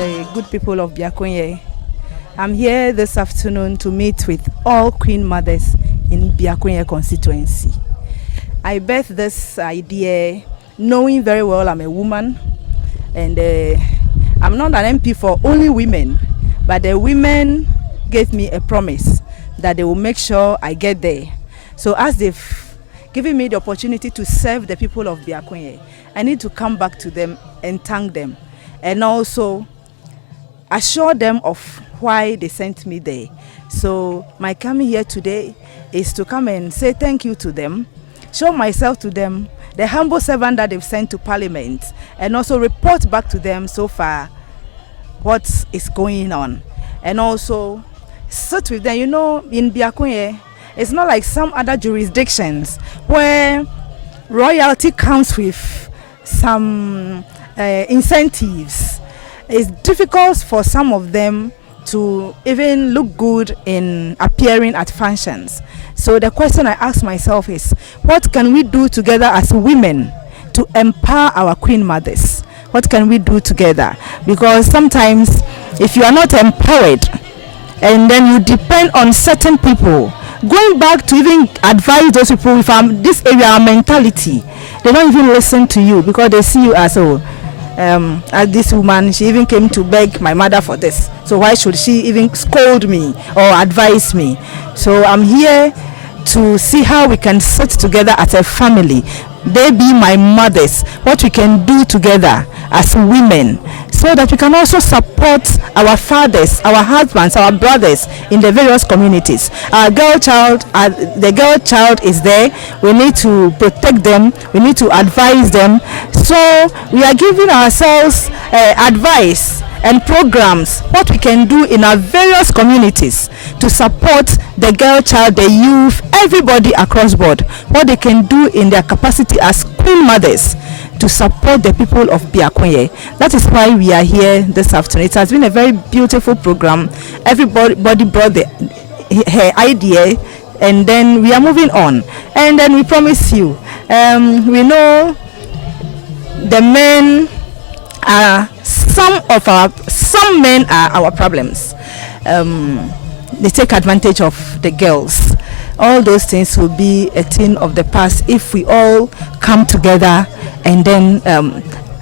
the good people of Biakoye. I'm here this afternoon to meet with all Queen Mothers in Biakoye constituency. I birthed this idea knowing very well I'm a woman, and I'm not an MP for only women, but the women gave me a promise that they will make sure I get there. So as they've given me the opportunity to serve the people of Biakoye, I need to come back to them and thank them, and also assure them of why they sent me there. So my coming here today is to come and say thank you to them, show myself to them, the humble servant that they've sent to Parliament, and also report back to them so far what is going on, and also sit with them. You know, in Biakoye, it's not like some other jurisdictions where royalty comes with some incentives. It's difficult for some of them to even look good in appearing at functions. So the question I ask myself is, what can we do together as women to empower our Queen Mothers? What can we do together? Because sometimes if you are not empowered and then you depend on certain people, going back to even advise those people with this area mentality, they don't even listen to you because they see you as as this woman, she even came to beg my mother for this. So why should she even scold me or advise me? So I'm here to see how we can sit together as a family. They be my mothers, what we can do together as women, so that we can also support our fathers, our husbands, our brothers in the various communities. Our girl child, the girl child is there. We need to protect them. We need to advise them. So we are giving ourselves advice and programs, what we can do in our various communities to support the girl child, the youth, everybody across board, what they can do in their capacity as Queen Mothers to support the people of Biakoye. That is why we are here this afternoon. It has been a very beautiful program. Everybody brought her idea, and then we are moving on. And then we promise you, we know the men are some men are our problems. They take advantage of the girls. All those things will be a thing of the past if we all come together and then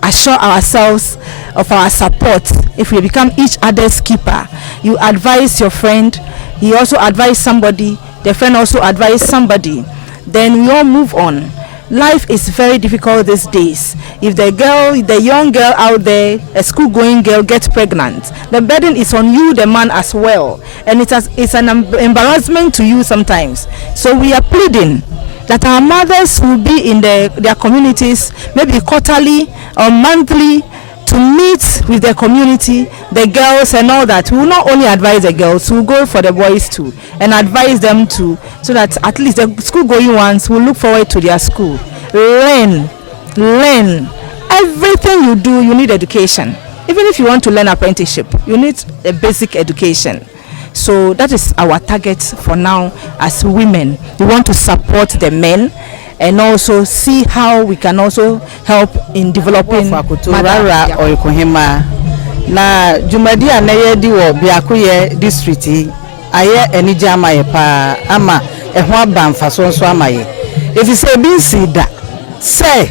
assure ourselves of our support. If we become each other's keeper, you advise your friend, he also advise somebody, the friend also advise somebody, then we all move on. Life is very difficult these days. If the young girl out there, a school-going girl, gets pregnant, the burden is on you, the man, as well, and it's an embarrassment to you sometimes. So we are pleading that our mothers will be in their communities, maybe quarterly or monthly, to meet with the community, the girls and all that. We will not only advise the girls, we will go for the boys too and advise them too, so that at least the school-going ones will look forward to their school. Learn. Everything you do, you need education. Even if you want to learn apprenticeship, you need a basic education. So that is our target for now as women. We want to support the men and also see how we can also help in developing Rara or Kohima. Na Jumadia Nayedi or Biakoye district, aye any jama pa ama a wabam fason swamaye. If you say BC that say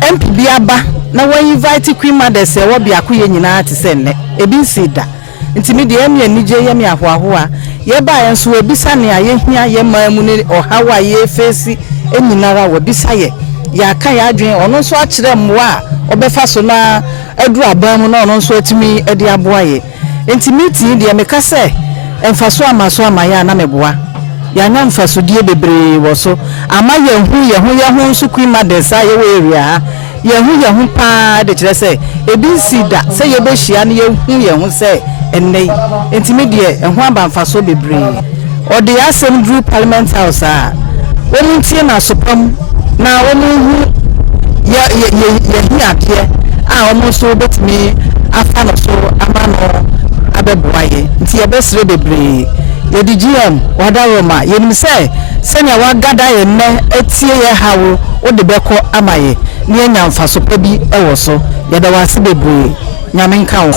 MP Biaba, now when you invite Queen Mother say what Biakoye Nina to send a BC that. Intimidate me and Nije Yami Ahua, Yeba and Sue Bisani, Yehia, Yemamuni, or Hawa ye face any Nara will be saye. Yakaya dream or no swatch them wa, or Befasona, Edra Bermona, no sweat me, Edia Boye. Intimidate the Amicase, and Fasua Masua Maya Nameboa. Yanam Fasudie Bebre was so. Amaya who so Queen Mother say area. Yahu pa de kire say ebi si da say ye be hia na yahu say ennei intimidate ehho abanfaso bebre o de asem drew Parliament House a wonu tie na sopam na wonu hu ya hiade a omo so betimi afa no so amano abeboaye nti ye besre bebre ye di GM wadaroma yenim say senya wa gada ye ne etie ye hawo o de beko amaye ni enya mfaso pa bi ewo so ye da wase bebre nyame nka wo.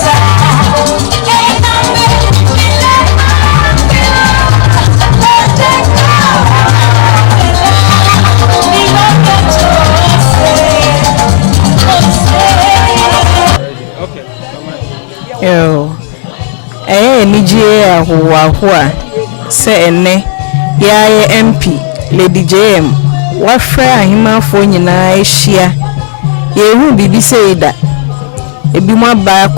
Yo, nije ahuwa se ene ya MP Lady JM wafra ahimafo nyina ehia yehu bibi seida ebi mo aba